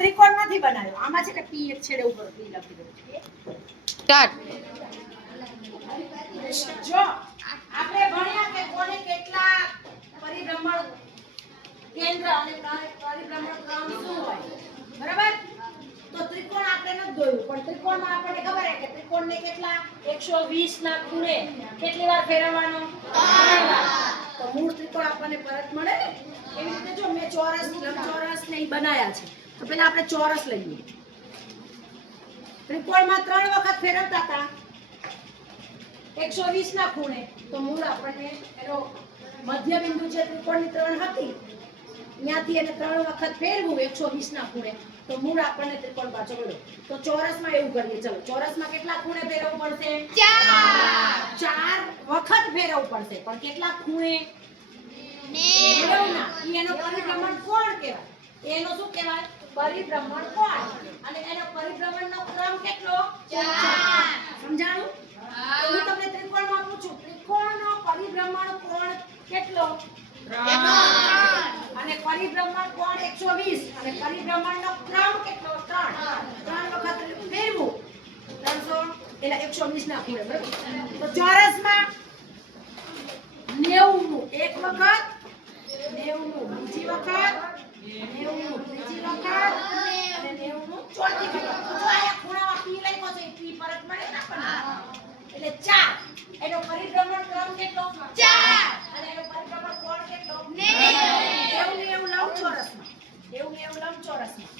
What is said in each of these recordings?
ત્રિકોણ નથી બનાવ્યો, આમાં છે કે પી એક છેડે ઉપર પી લખી દઉં છું. સ્ટાર્ટ. જો આપણે ભણ્યા કે કોને કેટલા પરિભ્રમણ કેન્દ્ર અને પરિભ્રમણ ક્રમ શું હોય, બરાબર? તો ત્રિકોણ આપણે નથી દોર્યું, પણ ત્રિકોણમાં આપણને ખબર છે કે ત્રિકોણને કેટલા 120 ના ખૂણે કેટલી વાર ફેરવવાનો? 3 વાર. તો મૂળ ત્રિકોણ આપણને પરત મળે ને. એવી રીતે જો મેં ચોરસ, લંબચોરસ ને ઈ બનાયા છે, તો પહેલા આપણે ચોરસ લઈએ. ત્રિકોણમાં 3 વખત ફેરવતા હતા 120 ના ખૂણે, તો મૂળ આપણને એનો મધ્ય બિંદુ છે ત્રિકોણની 3 હતી, ત્યાંથી એને 3 વખત ફેરવું 120 ના ખૂણે, તો મૂળ આપણને ત્રિકોણ પાછો મળ્યો. તો ચોરસમાં એવું કરીએ. ચલો, ચોરસમાં કેટલા ખૂણે ફેરવવું પડશે? 4 વખત ફેરવવું પડશે. પણ કેટલા ખૂણે? ના, એનો પરિભ્રમણ કોણ કહેવાય? એનો શું કહેવાય? પરિભ્રમણ કોણ. અને એનો પરિભ્રમણનો ક્રમ કેટલો? 4. સમજાણું? તો હું તમને ત્રિકોણમાં પૂછું, ત્રિકોણનો પરિભ્રમણ કોણ કેટલો? 3. અને પરિભ્રમણ કોણ 120 અને પરિભ્રમણનો ક્રમ કેટલો? 3. 3 વખત ફેરવું 300 એટલે 120 ના ખૂણે, બરાબર? તો ચોરસમાં 90 નું એક વખત, 90 નું બીજી વખત, 90 નું ત્રીજી વખત અને 90 નું ચોથી વખત. તો જો આયા ખૂણામાં પી લખ્યો છે, પી પરત મળે ને આપણને, એટલે 4. એનો પરિભ્રમણ ક્રમ કેટલો? 4. અને એનો પરિભ્રમણ કોણ કેટલો? 90 લંબચોરસમાં. 90 લંબચોરસમાં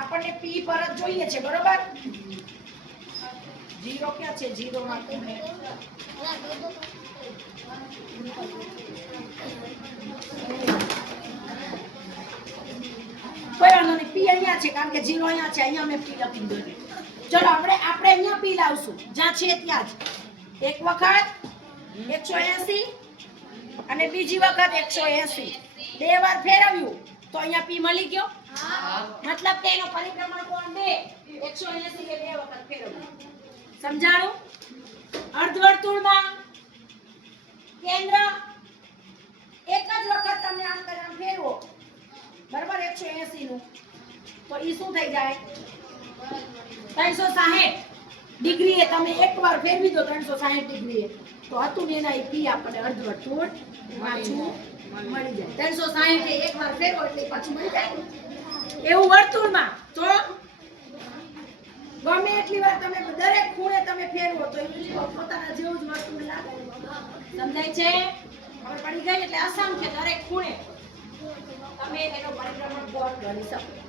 આપણને પી પરત જોઈએ છે, બરોબર? 0 ક્યાં છે? 0 માં તો કોઈ વાંધો નહીં, પી અહીંયા છે કારણ કે 0 અહીંયા છે, અહીંયા મેં પી લખી દીધું. ચલો આપણે અહીંયા પી લાવશું, જ્યાં છે ત્યાં જ. એક વખત 180 અને બીજી વખત 180, 2 વાર ફેરવ્યું તો અહીંયા પી મળી ગયો. મતલબ કે એનો પરિભ્રમણ કોણ 2, 180 કે 2 વખત ફેરવ્યું. સમજાણું? અર્ધવર્તુળમાં કેન્દ્ર એક જ વખત તમે આમ કરી આમ ફેરવો, બરાબર? 180 નું, તો ઈ શું થઈ જાય? 360 ડિગ્રીએ તમે એકવાર ફેરવી દો 360 ડિગ્રીએ, તો હતું ને એના પી આપણને અર્ધવર્તુળ પાછું મળી જાય. 360 એ એકવાર ફેરવો એટલે પાછું મળી જાય. એવું વર્તુળમાં તો ગમે એટલી વાર તમે દરેક ખૂણે તમે ફેરવો તો એ પોતાના જેવું જ વર્તુળ લાગે. સમજાય છે? હવે પડી ગઈ એટલે આસાન છે. દરેક ખૂણે તમે એનો પરિભ્રમણ કોણ ગણી શકો.